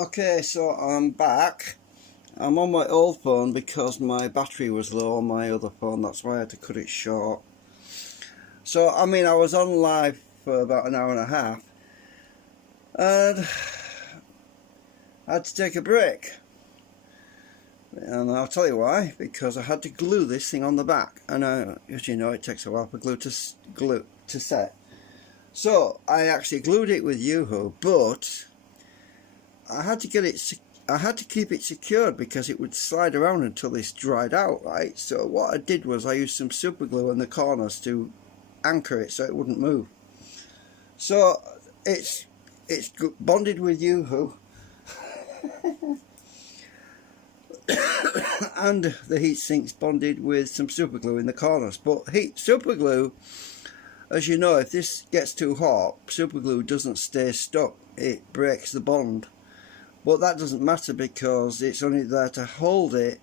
Okay, so I'm back. I'm on my old phone because my battery was low on my other phone. That's why I had to cut it short. So, I was on live for about an hour and a half. And I had to take a break. And I'll tell you why. Because I had to glue this thing on the back. And as you know, it takes a while for glue to set. So, I actually glued it with Yoo-hoo, but I had to keep it secured because it would slide around until this dried out, right? So what I did was I used some super glue in the corners to anchor it so it wouldn't move. So it's bonded with Yoo-hoo and the heatsink's bonded with some super glue in the corners. But super glue, as you know, if this gets too hot, super glue doesn't stay stuck. It breaks the bond. But that doesn't matter because it's only there to hold it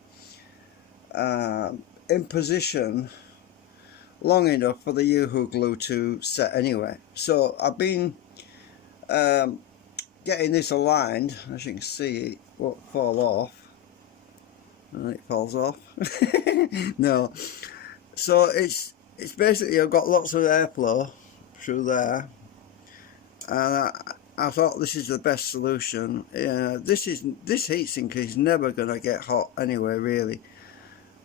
in position long enough for the Yoo-hoo glue to set anyway. So I've been getting this aligned. As you can see, it won't fall off. And it falls off. No. So it's basically, I've got lots of airflow through there. And I thought this is the best solution. This heatsink is never going to get hot anyway, really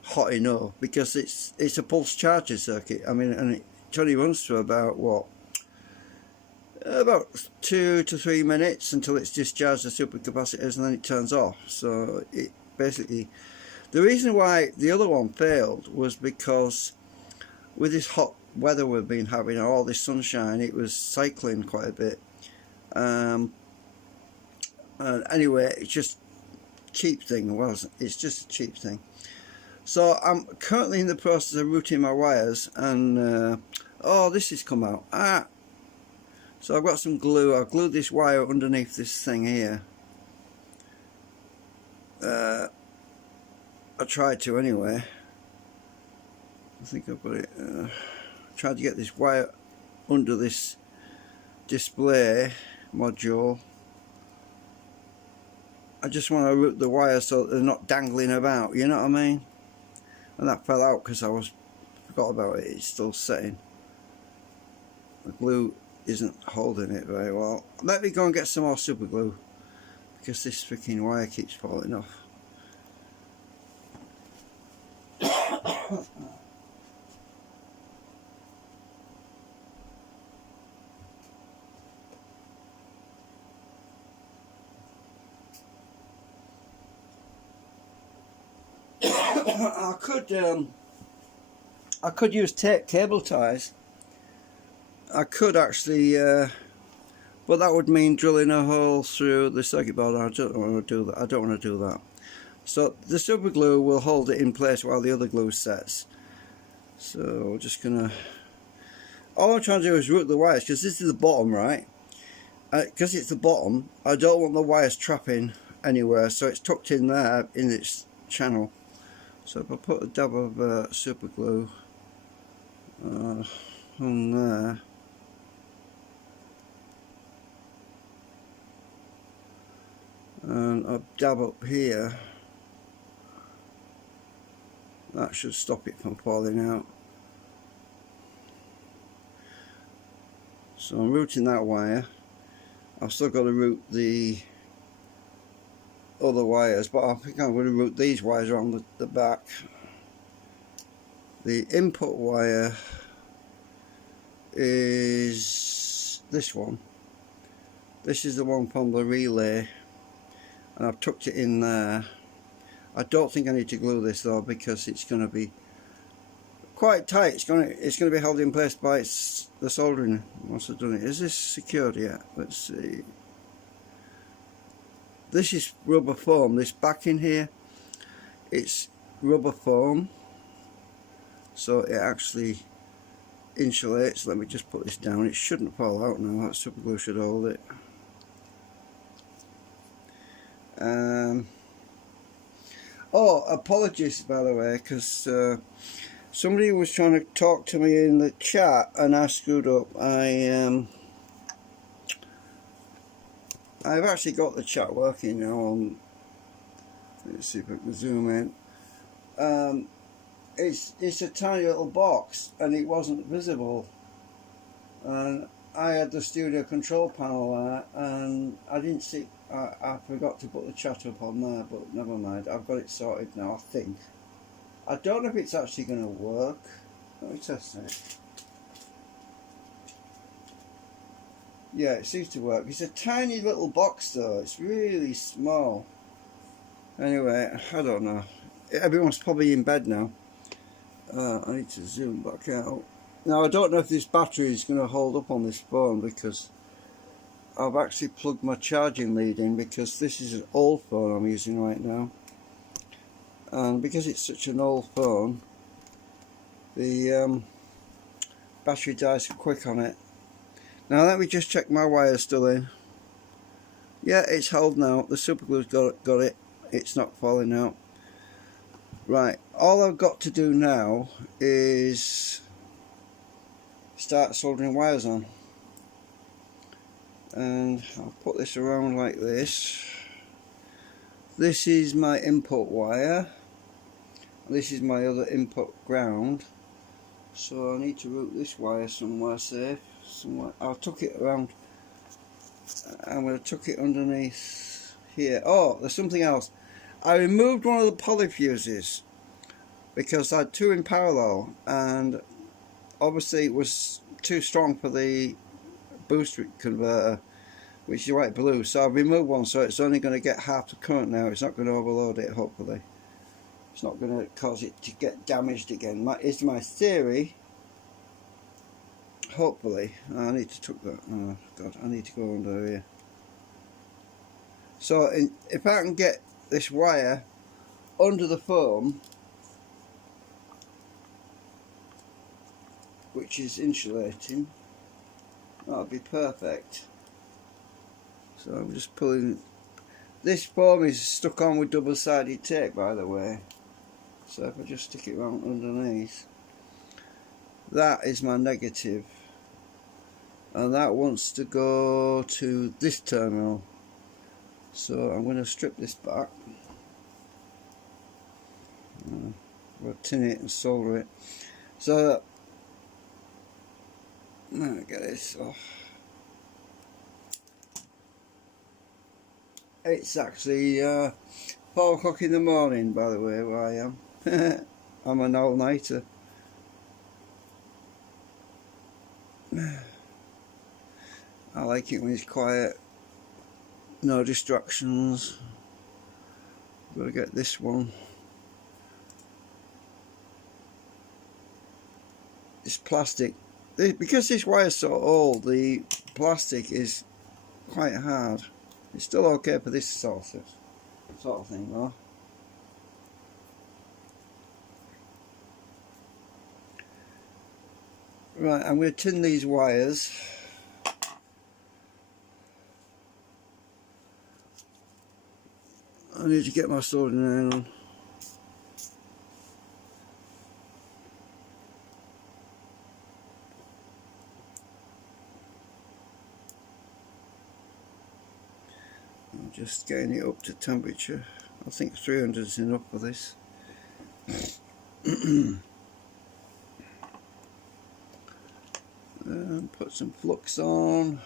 hot enough, because it's a pulse charger circuit. And it only runs for about about 2 to 3 minutes until it's discharged the supercapacitors, and then it turns off. So it basically, the reason why the other one failed was because with this hot weather we've been having, all this sunshine, it was cycling quite a bit. Anyway, it's just a cheap thing. Well, it's just a cheap thing. So I'm currently in the process of routing my wires, and oh, this has come out. So I've got some glue. I've glued this wire underneath this thing here. I tried to anyway. I think I've got it. Tried to get this wire under this display module. I just want to route the wires so that they're not dangling about, you know what I mean? And that fell out because I forgot about it. It's still setting. The glue isn't holding it very well. Let me go and get some more super glue because this freaking wire keeps falling off. I could use cable ties. I could actually, but that would mean drilling a hole through the circuit board. I don't want to do that. I don't want to do that. So the super glue will hold it in place while the other glue sets. So we're just gonna. All I'm trying to do is route the wires because this is the bottom, right? Because it's the bottom, I don't want the wires trapping anywhere, so it's tucked in there in its channel. So if I put a dab of super glue on there, and a dab up here, that should stop it from falling out. So I'm routing that wire. I've still got to route the other wires, but I think I'm going to route these wires around the back. The input wire is this one. This is the one from the relay, and I've tucked it in there. I don't think I need to glue this though because it's going to be quite tight. It's going to be held in place by the soldering once I've done it. Is this secured yet? Let's see. This is rubber foam. This backing here, it's rubber foam, so it actually insulates. Let me just put this down. It shouldn't fall out now. That super glue should hold it. Oh, apologies by the way, because somebody was trying to talk to me in the chat and I screwed up. I've actually got the chat working now on, let's see if I can zoom in. It's a tiny little box and it wasn't visible, and I had the studio control panel there and I didn't see, I forgot to put the chat up on there, but never mind, I've got it sorted now, I think. I don't know if it's actually going to work. Let me test it. Yeah, it seems to work. It's a tiny little box though, it's really small. Anyway, I don't know. Everyone's probably in bed now. I need to zoom back out. Now I don't know if this battery is going to hold up on this phone, because I've actually plugged my charging lead in, because this is an old phone I'm using right now. And because it's such an old phone, the battery dies quick on it. Now let me just check my wire's still in. Yeah, it's held now. The super glue's got it. It's not falling out. Right, all I've got to do now is start soldering wires on. And I'll put this around like this. This is my input wire. This is my other input ground. So I need to route this wire somewhere safe. I'll tuck it around. I'm going to tuck it underneath here. Oh, there's something else. I removed one of the poly fuses because I had two in parallel, and obviously it was too strong for the boost converter, which is white blue. So I've removed one, so it's only going to get half the current now. It's not going to overload it, hopefully. It's not going to cause it to get damaged again. It's my theory. Hopefully. I need to tuck that. Oh God, I need to go under here. So if I can get this wire under the foam, which is insulating, that'll be perfect. So I'm just pulling. This foam is stuck on with double-sided tape, by the way. So if I just stick it around underneath, that is my negative, and that wants to go to this terminal. So I'm going to strip this back. We'll tin it and solder it. So let me get this off. It's actually 4 o'clock in the morning, by the way, where I am. I'm an all-nighter. I like it when it's quiet, no distractions. Gotta get this one. It's plastic. Because this wire's so old, the plastic is quite hard. It's still okay for this sort of thing though. Right, I'm going to tin these wires. I need to get my soldering iron on. I'm just getting it up to temperature. I think 300 is enough for this. And put some flux on.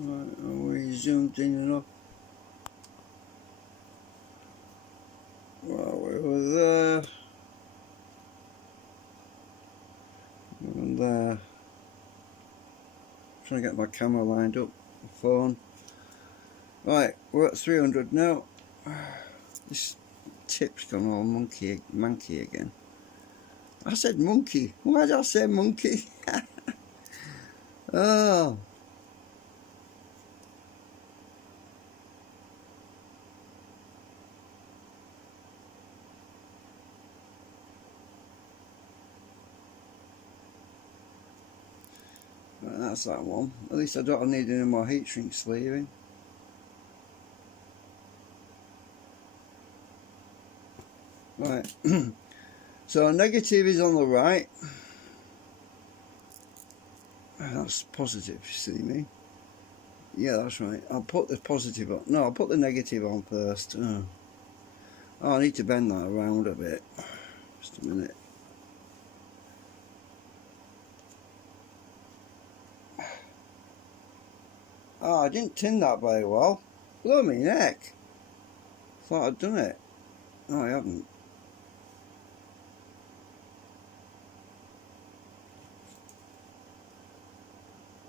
Right, are we zoomed in enough? Well, we were there. And there. Trying to get my camera lined up, the phone. Right, we're at 300 now. This tip's gone all manky again. I said monkey. Why did I say monkey? Oh. that's that one. At least I don't need any more heat shrink sleeving. Right. So negative is on the right. That's positive, you see me? Yeah, that's right. I'll put the positive on. No, I'll put the negative on first. Oh, I need to bend that around a bit. Just a minute. Oh, I didn't tin that very well. Blow me neck. Thought I'd done it. No, I haven't.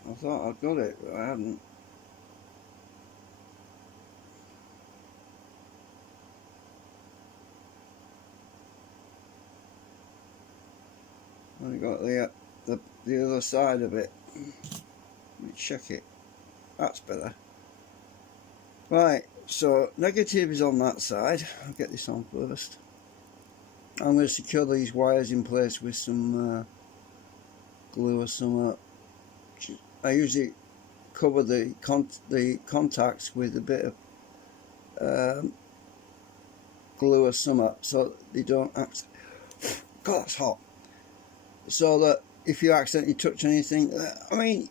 I thought I'd got it, but I hadn't. I got the other side of it. Let me check it. That's better. Right, so negative is on that side. I'll get this on first. I'm going to secure these wires in place with some glue or something. I usually cover the contacts with a bit of glue or something so they don't act. God, that's hot. So that if you accidentally touch anything, I mean,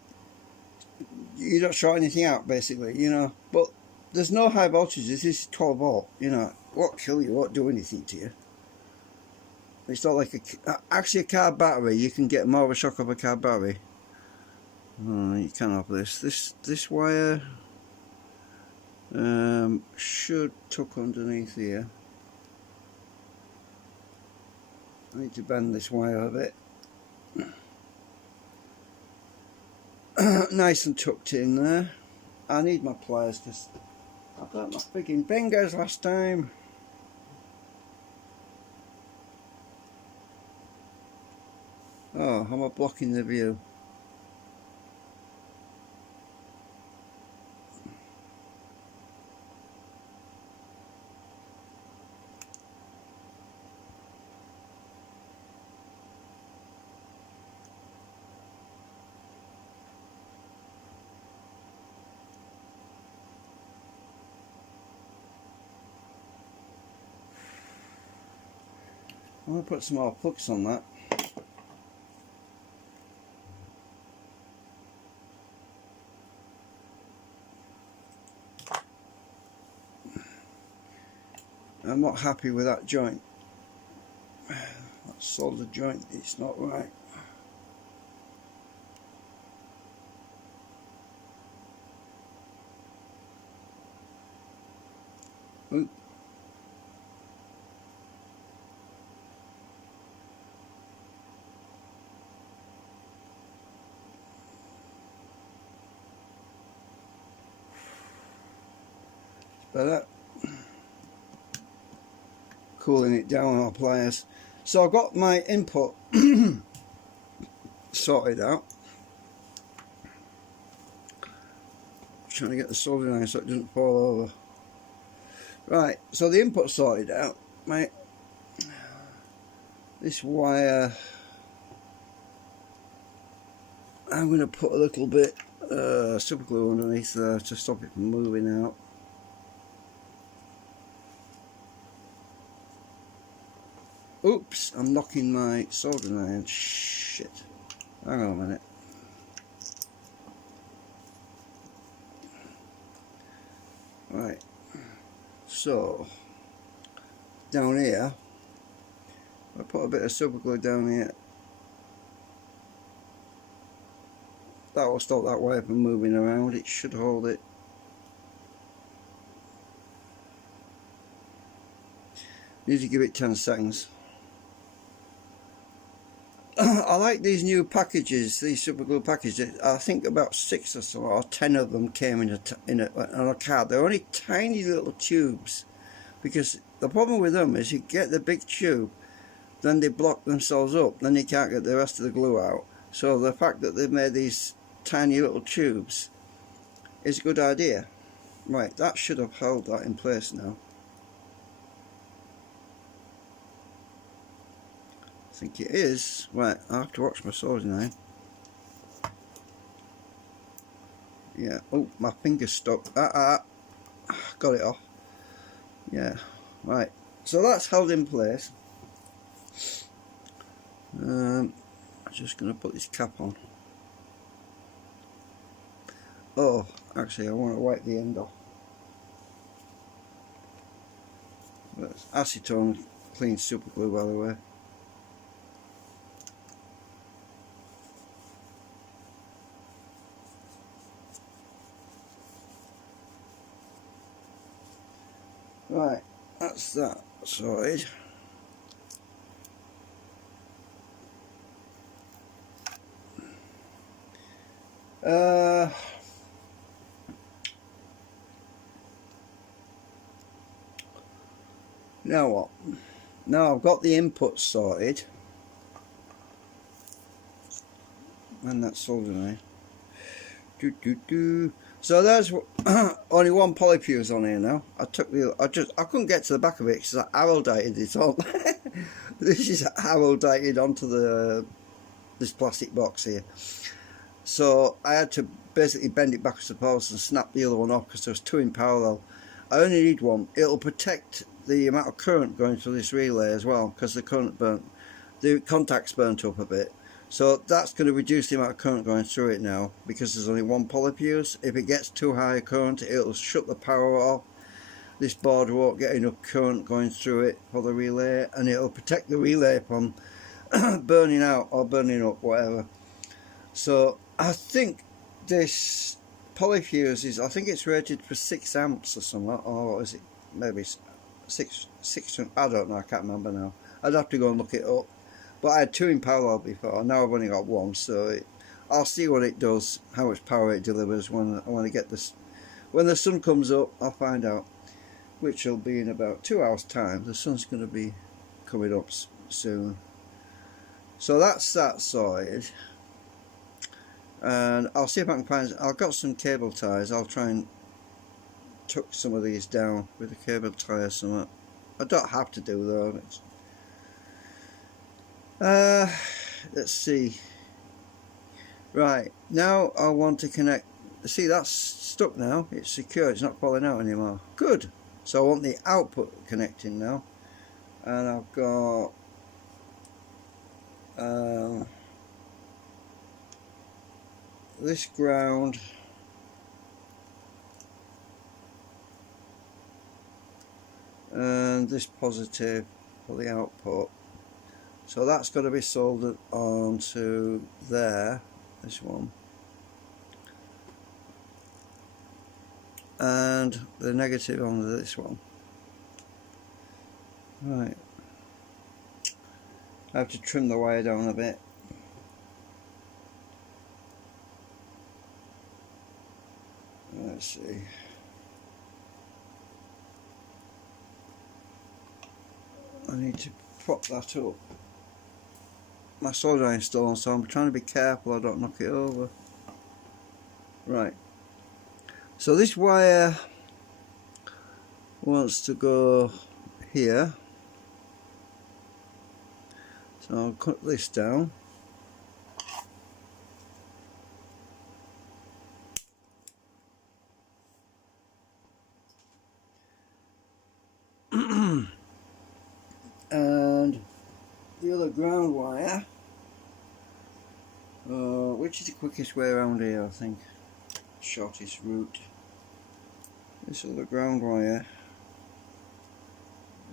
you don't short anything out basically, you know. But there's no high voltages. This is 12 volt, you know. Won't kill you, won't do anything to you. It's not like actually a car battery. You can get more of a shock of a car battery. Oh, you can't have this. This wire should tuck underneath here. I need to bend this wire a bit. Nice and tucked in there. I need my pliers because I burnt my freaking fingers last time. Oh, am I blocking the view? I'm going to put some more plugs on that. I'm not happy with that joint. That solder joint, it's not right. Oop. Better. Cooling it down on our pliers. So I've got my input sorted out. Trying to get the soldering iron so it doesn't fall over. Right, so the input sorted out. Right, this wire, I'm going to put a little bit super glue underneath there to stop it from moving out. Oops, I'm knocking my soldering iron. Shit. Hang on a minute. Right. So, down here, I put a bit of super glue down here. That will stop that wire from moving around. It should hold it. Need to give it 10 seconds. I like these new packages, these super glue packages. I think about 6 or so, or 10 of them came on a card. They're only tiny little tubes, because the problem with them is you get the big tube, then they block themselves up, then you can't get the rest of the glue out. So the fact that they've made these tiny little tubes is a good idea. Right, that should have held that in place now. I think it is. Right, I have to watch my soldering iron. Yeah. Oh, my finger's stuck. Got it off. Yeah. Right. So that's held in place. I'm just going to put this cap on. Oh, actually, I want to wipe the end off. That's acetone clean super glue, by the way. Right, that's that sorted. Now what? Now I've got the input sorted, and that's soldering. So there's only one polyfuse on here now. I couldn't get to the back of it because I arrowdated it on. This is arrowdated onto this plastic box here. So I had to basically bend it backwards and forwards and snap the other one off because there was two in parallel. I only need one. It'll protect the amount of current going through this relay as well, because the contact's burnt up a bit. So that's going to reduce the amount of current going through it now, because there's only one polyfuse. If it gets too high a current, it'll shut the power off. This board won't get enough current going through it for the relay, and it'll protect the relay from burning out or burning up, whatever. So I think this polyfuse is, I think it's rated for 6 amps or something, or is it maybe 6, I don't know, I can't remember now. I'd have to go and look it up. But I had 2 in parallel before, now I've only got 1, so I'll see what it does, how much power it delivers when I get this. When the sun comes up, I'll find out, which will be in about 2 hours time. The sun's going to be coming up soon. So that's that sorted. And I'll see if I can find, I've got some cable ties. I'll try and tuck some of these down with a cable tie or something. I don't have to do though. Let's see. Right, now I want to connect. See, that's stuck now. It's secure. It's not falling out anymore. Good. So I want the output connecting now, and I've got this ground and this positive for the output. So that's got to be soldered onto there, this one, and the negative onto this one. Right, I have to trim the wire down a bit. Let's see. I need to prop that up. My soldering still on, so I'm trying to be careful I don't knock it over. Right. So this wire wants to go here. So I'll cut this down. And the other ground wire, which is the quickest way around here, I think, shortest route. This other ground wire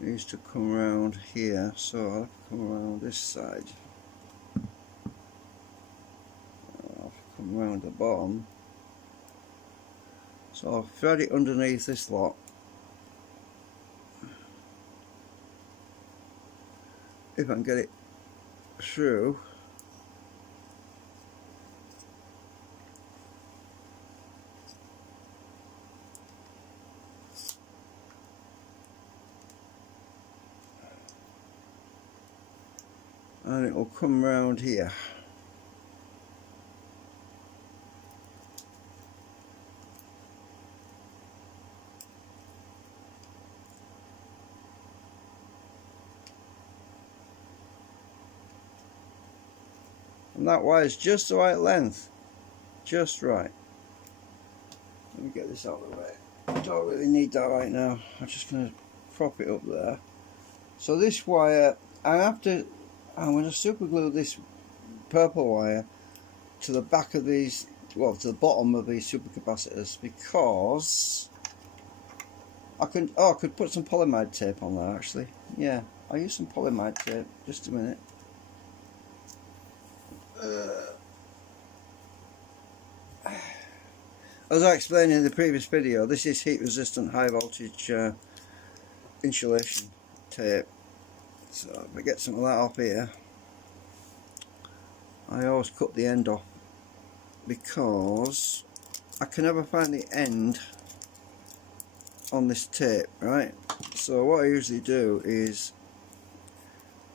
needs to come around here, so I'll have to come around this side. I'll have to come around the bottom, so I'll thread it underneath this lot. If I can get it through. And it will come round here. And that wire is just the right length, just right. Let me get this out of the way. I don't really need that right now. I'm just going to prop it up there. So this wire, I'm going to super glue this purple wire to the back of these, well, to the bottom of these supercapacitors, because I could put some polyamide tape on there actually. Yeah, I'll use some polyamide tape. Just a minute. As I explained in the previous video, this is heat resistant high voltage insulation tape. So if I get some of that off here, I always cut the end off because I can never find the end on this tape, right? So what I usually do is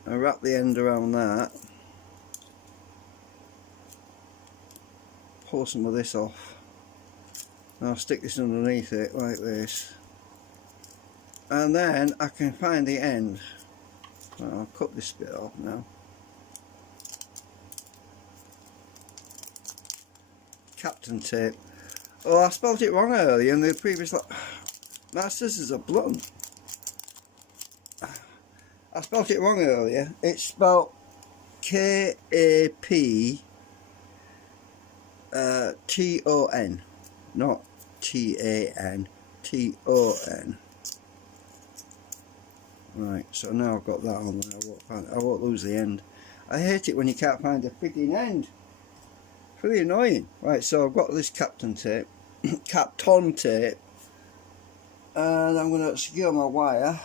I wrap the end around that, pull some of this off, and I'll stick this underneath it like this, and then I can find the end. So I'll cut this bit off now. Captain tape. Oh, I spelled it wrong earlier in the previous. My scissors are blunt. I spelled it wrong earlier. It's spelled K-A-P T-O-N, not T-A-N, T-O-N. Right, so now I've got that on there. I won't lose the end. I hate it when you can't find a frigging end. It's really annoying. Right, so I've got this Kapton tape, Kapton tape, and I'm going to secure my wire.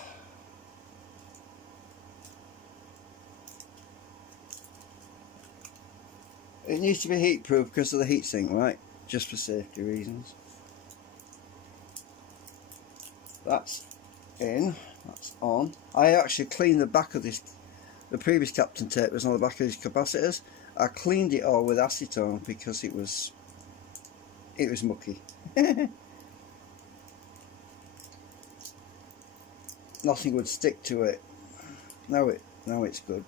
It needs to be heat proof because of the heatsink, right? Just for safety reasons. That's in, that's on. I actually cleaned the back of this, the previous Kapton tape was on the back of these capacitors. I cleaned it all with acetone because it was mucky. Nothing would stick to it. Now it's good.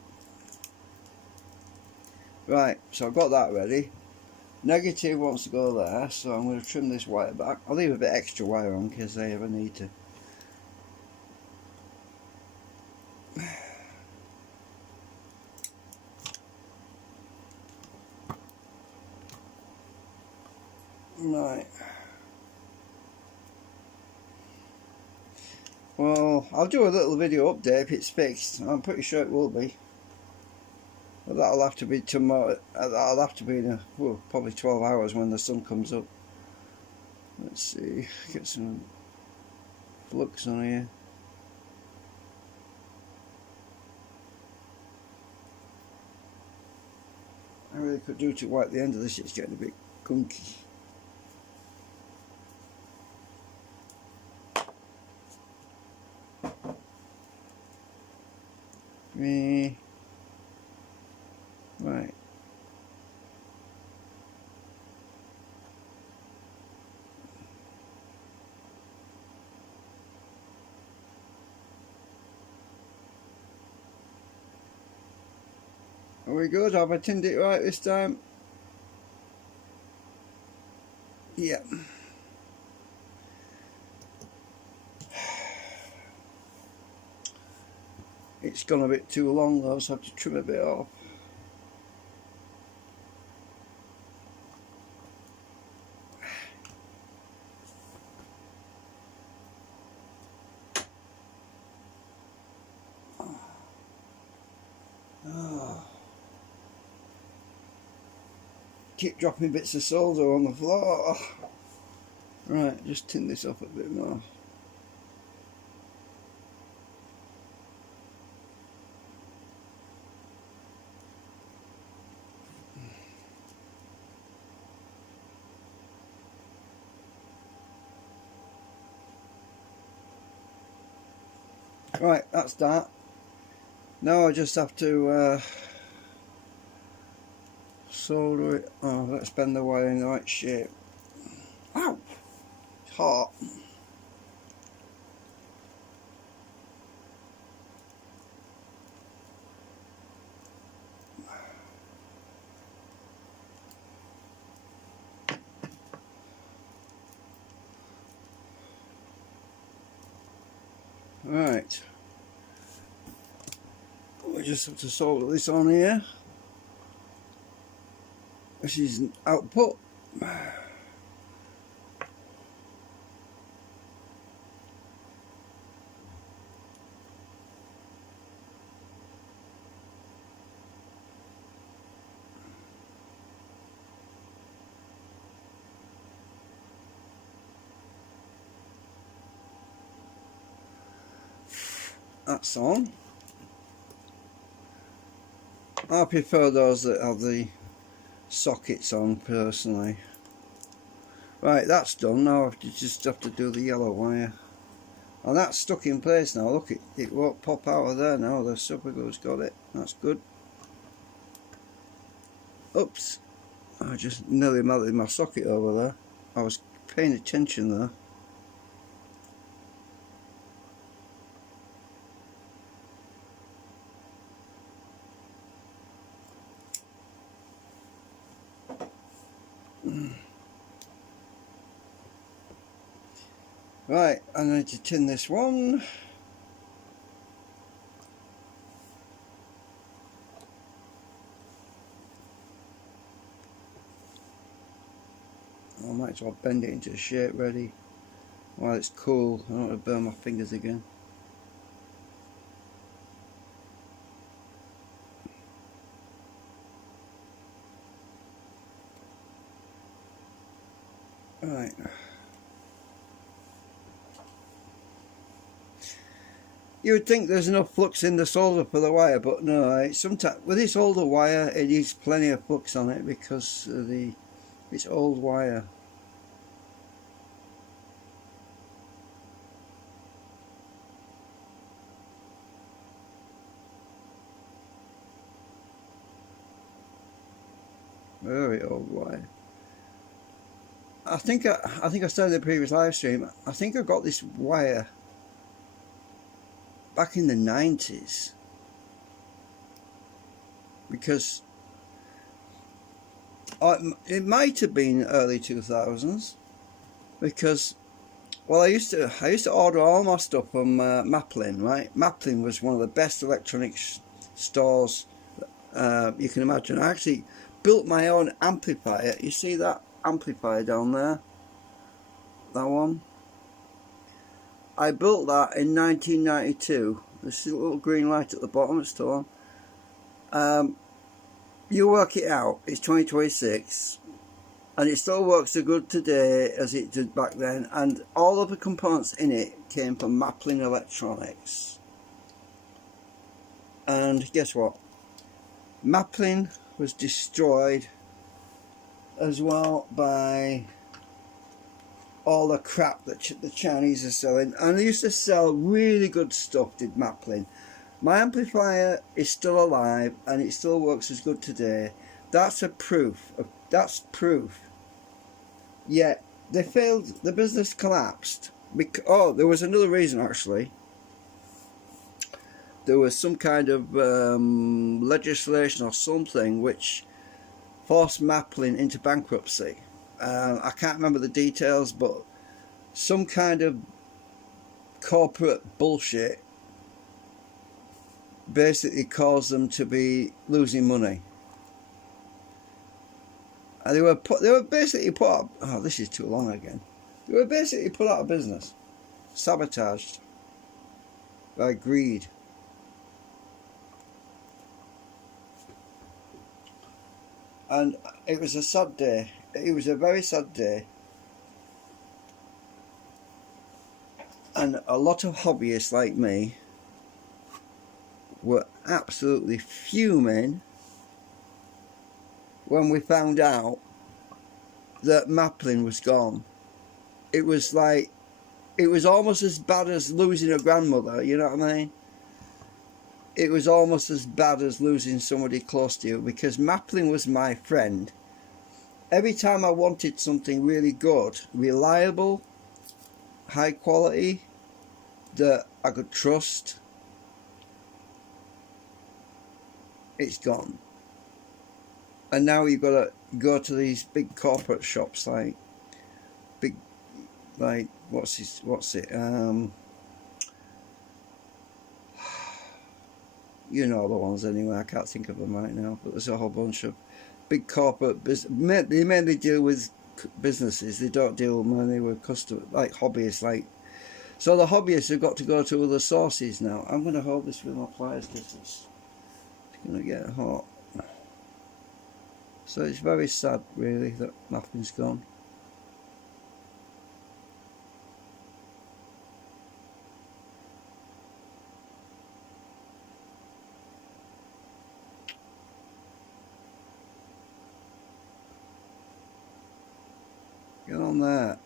Right, so I've got that ready. Negative wants to go there, so I'm going to trim this wire back. I'll leave a bit extra wire on in case I ever need to. Right. Well, I'll do a little video update if it's fixed. I'm pretty sure it will be. But that'll have to be tomorrow. That'll have to be in probably 12 hours when the sun comes up. Let's see, get some flux on here. I really could do to wipe the end of this, it's getting a bit gunky. Right. Are we good? Have I tinned it right this time? Yeah. It's gone a bit too long though, so I have to trim a bit off. Oh. Keep dropping bits of solder on the floor. Right, just tin this off a bit more. Right, that's that. Now I just have to solder it. Oh, let's bend the wire in the right shape. Ow! It's hot. Right, we just have to solder this on here. This is an output. That's on. I prefer those that have the sockets on personally. Right, that's done. Now I just have to do the yellow wire. And that's stuck in place now. Look, it won't pop out of there now. The super glue's got it. That's good. Oops. I just nearly melted my socket over there. I was paying attention there. Right, I need to tin this one. I might as well bend it into shape ready while it's cool. I don't want to burn my fingers again. Right. You would think there's enough flux in the solder for the wire, but no. Sometimes with this older wire, it needs plenty of flux on it because of it's old wire. Very old wire. I think I said in the previous live stream. I think I got this wire back in the 90s, because it might have been early 2000s, because well, I used to order all my stuff from Maplin, right? Maplin was one of the best electronics stores you can imagine. I actually built my own amplifier. You see that amplifier down there? That one? I built that in 1992. This is a little green light at the bottom, it's still on. You work it out, it's 2026, and it still works as good today as it did back then, and all of the components in it came from Maplin Electronics. And guess what? Maplin was destroyed as well by all the crap that the Chinese are selling, and they used to sell really good stuff, did Maplin. My amplifier is still alive and it still works as good today. That's a proof. That's proof. Yet they failed. The business collapsed. Oh, there was another reason actually. There was some kind of legislation or something which forced Maplin into bankruptcy. I can't remember the details, but some kind of corporate bullshit basically caused them to be losing money. And they were basically put out. Oh, this is too long again. They were basically put out of business, sabotaged by greed. And it was a sad day. It was a very sad day, and a lot of hobbyists like me were absolutely fuming when we found out that Maplin was gone. It was like, it was almost as bad as losing a grandmother, you know what I mean? It was almost as bad as losing somebody close to you, because Maplin was my friend. Every time I wanted something really good, reliable, high quality, that I could trust, it's gone. And now you've got to go to these big corporate shops like what's it? you know the ones anyway. I can't think of them right now, but there's a whole bunch of big corporate business. They mainly deal with businesses. They don't deal mainly with customers, like hobbyists. Like, so the hobbyists have got to go to other sources now. I'm going to hold this with my pliers because it's going to get hot. So it's very sad, really, that nothing's gone. Get on there.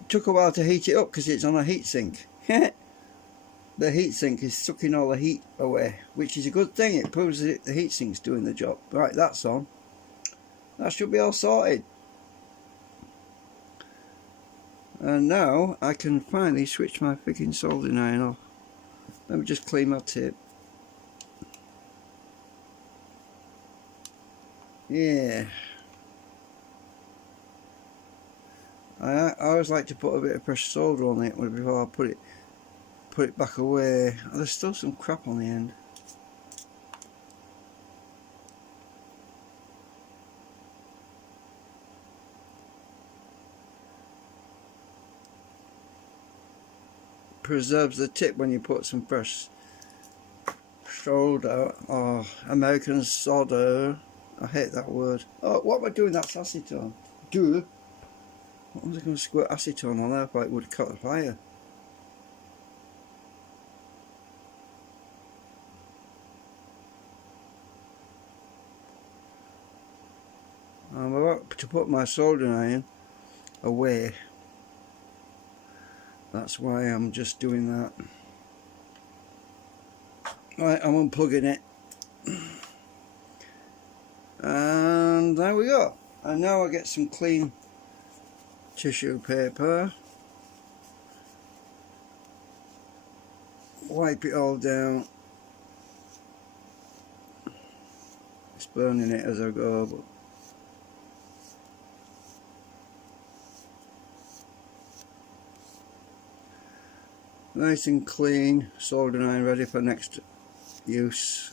It took a while to heat it up because it's on a heat sink. The heat sink is sucking all the heat away, which is a good thing. It proves that the heat sink's doing the job. Right, that's on. That should be all sorted. And now I can finally switch my freaking soldering iron off. Let me just clean my tip. Yeah. I always like to put a bit of pressure solder on it before I put it back away. Oh, there's still some crap on the end. Preserves the tip when you put some fresh solder or American solder. I hate that word. Oh, what am I doing? That's acetone. Duh. What was I going to squirt acetone on there if it would cut the fire? I'm about to put my soldering iron away. That's why I'm just doing that. Right, I'm unplugging it. And there we go. And now I get some clean tissue paper. Wipe it all down. It's burning it as I go, but nice and clean, soldering iron ready for next use.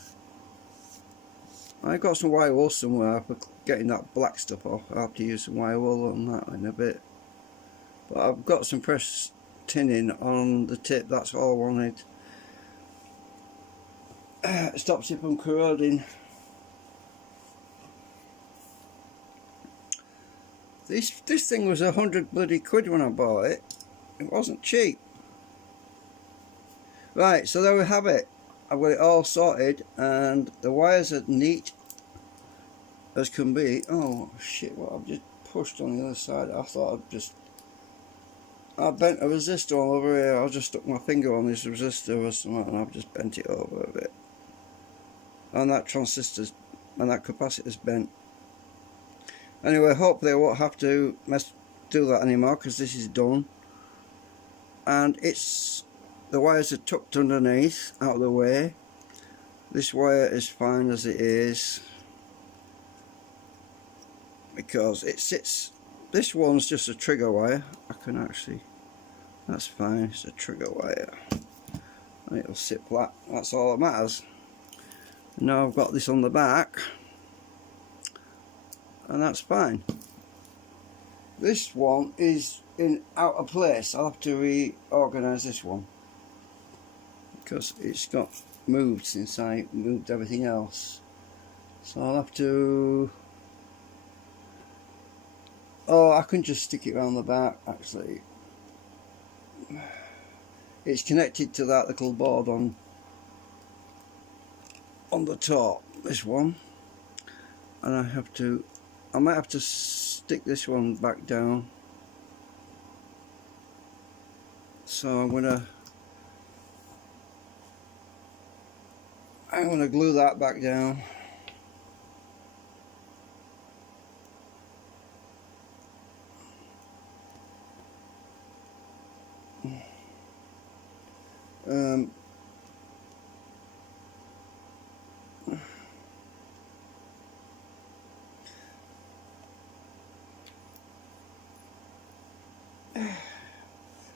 I got some wire wool somewhere for getting that black stuff off. I have to use some wire wool on that in a bit. But I've got some fresh tinning on the tip, that's all I wanted. Stops it from corroding. This thing was £100 bloody quid when I bought it. It wasn't cheap. Right, so there we have it. I've got it all sorted and the wires are neat as can be. Oh shit, what I've just pushed on the other side. I thought I bent a resistor all over here. I just stuck my finger on this resistor or something and I've just bent it over a bit. And that transistor's and that capacitor's bent. Anyway, hopefully I won't have to do that anymore because this is done. And the wires are tucked underneath, out of the way. This wire is fine as it is because it sits. This one's just a trigger wire. I can actually, that's fine, it's a trigger wire. And it'll sit flat, that's all that matters. And now I've got this on the back, and that's fine. This one is out of place. I'll have to reorganise this one because it's got moved since I moved everything else. So I'll have to... Oh, I can just stick it around the back actually. It's connected to that little board on the top, this one. And I might have to stick this one back down. So I'm gonna glue that back down.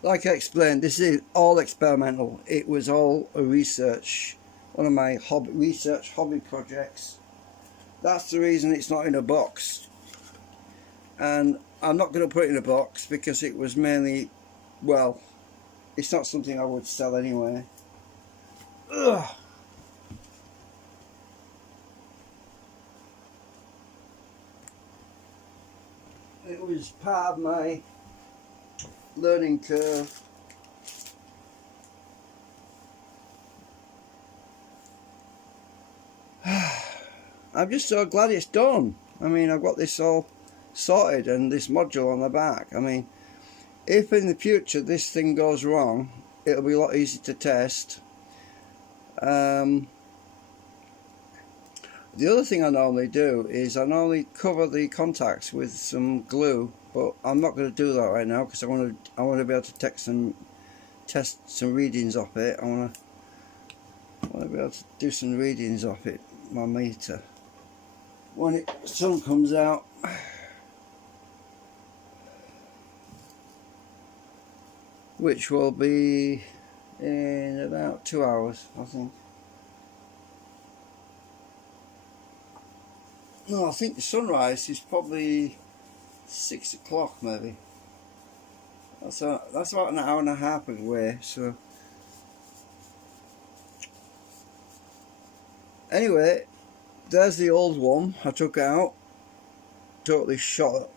like I explained, this is all experimental. It was all a research, one of my research hobby projects. That's the reason it's not in a box. And I'm not going to put it in a box because it was mainly, well, it's not something I would sell anyway. Ugh. It was part of my learning curve. I'm just so glad it's done. I mean, I've got this all sorted and this module on the back. I mean, if in the future this thing goes wrong, it'll be a lot easier to test. The other thing I normally do is I normally cover the contacts with some glue, but I'm not going to do that right now because I want to be able to test some readings off it. I want to be able to do some readings off it, my meter, when the sun comes out. Which will be in about 2 hours, I think. No, I think the sunrise is probably 6 o'clock maybe. That's about an hour and a half away, so. Anyway, there's the old one I took out. Totally shot.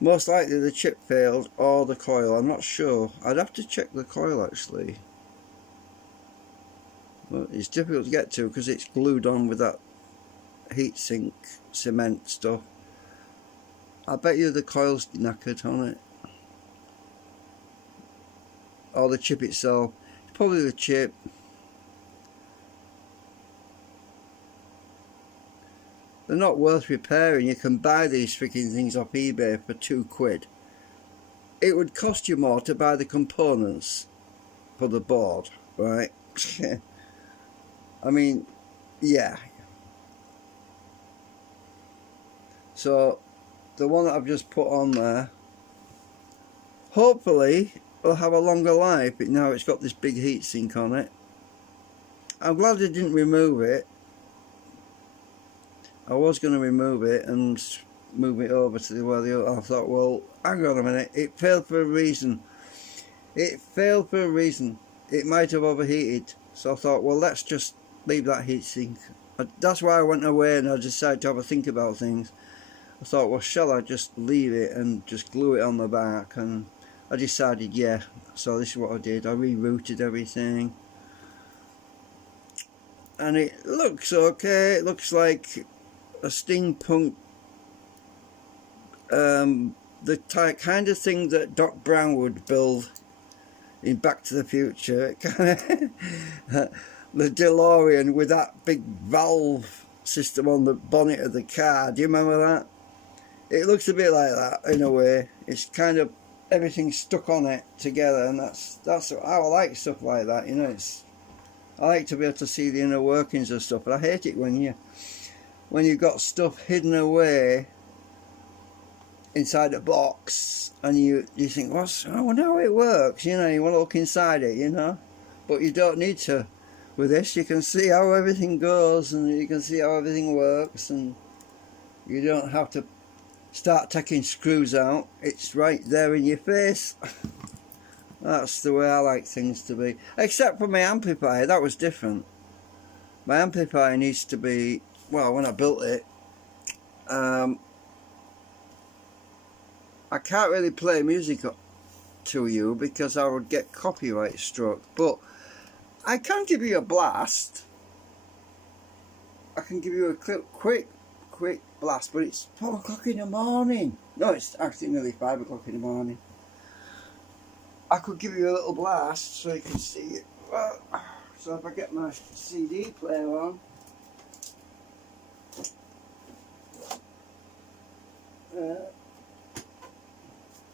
Most likely the chip failed or the coil, I'm not sure. I'd have to check the coil actually. But it's difficult to get to because it's glued on with that heatsink cement stuff. I bet you the coil's knackered on it. Or the chip itself. It's probably the chip. They're not worth repairing. You can buy these freaking things off eBay for £2. It would cost you more to buy the components for the board, right? I mean, yeah. So the one that I've just put on there, hopefully will have a longer life, but now it's got this big heatsink on it. I'm glad I didn't remove it. I was going to remove it and move it over to where the other. I thought, well, hang on a minute, it failed for a reason. It failed for a reason. It might have overheated. So I thought, well, let's just leave that heatsink. That's why I went away and I decided to have a think about things. I thought, well, shall I just leave it and just glue it on the back? And I decided, yeah. So this is what I did. I rerouted everything. And it looks okay. It looks like a steampunk, the kind of thing that Doc Brown would build in Back to the Future. The DeLorean with that big valve system on the bonnet of the car. Do you remember that? It looks a bit like that in a way. It's kind of everything stuck on it together, and that's how I like stuff like that. You know, I like to be able to see the inner workings of stuff, but I hate it when you've got stuff hidden away inside a box and you think, I wonder how it works, you know, you want to look inside it, you know, but you don't need to. With this, you can see how everything goes and you can see how everything works, and you don't have to start taking screws out. It's right there in your face. That's the way I like things to be, except for my amplifier. That was different. My amplifier needs to be, well, when I built it, I can't really play music to you because I would get copyright struck, but I can give you a blast. I can give you a quick blast, but it's 4 o'clock in the morning. No, it's actually nearly 5 o'clock in the morning. I could give you a little blast so you can see it. So if I get my CD player on,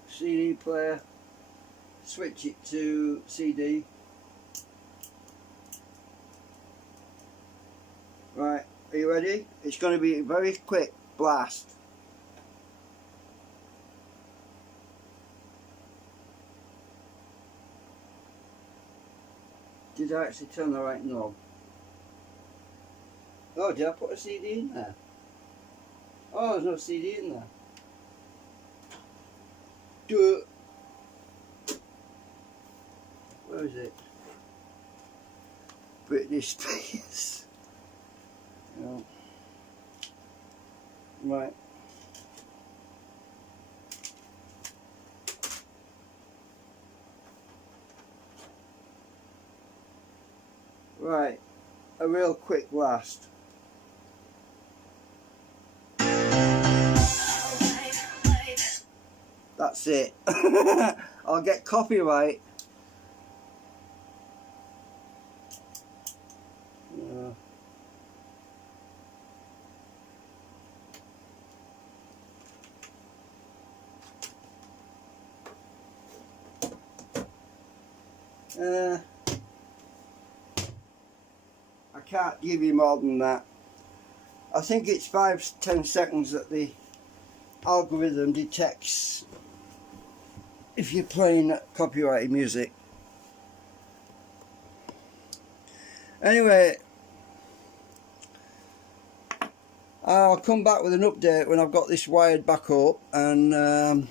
CD player, switch it to CD. Right, are you ready? It's going to be a very quick blast. Did I actually turn the right knob? Oh, did I put a CD in there? Oh, there's no CD in there. Do it. Where is it? Britney Spears. No. Right. Right. A real quick last. That's it. I'll get copyright. I can't give you more than that. I think it's 5-10 seconds that the algorithm detects if you're playing copyrighted music. Anyway, I'll come back with an update when I've got this wired back up, and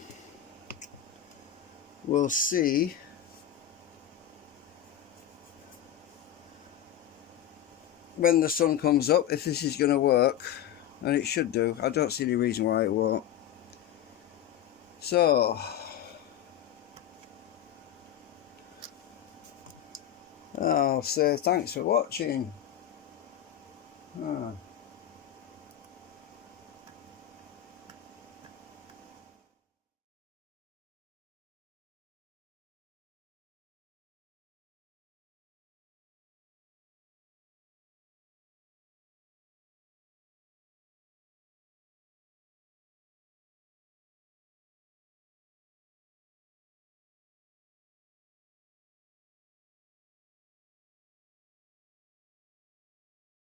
we'll see when the sun comes up if this is going to work, and it should do. I don't see any reason why it won't. So I'll say thanks for watching.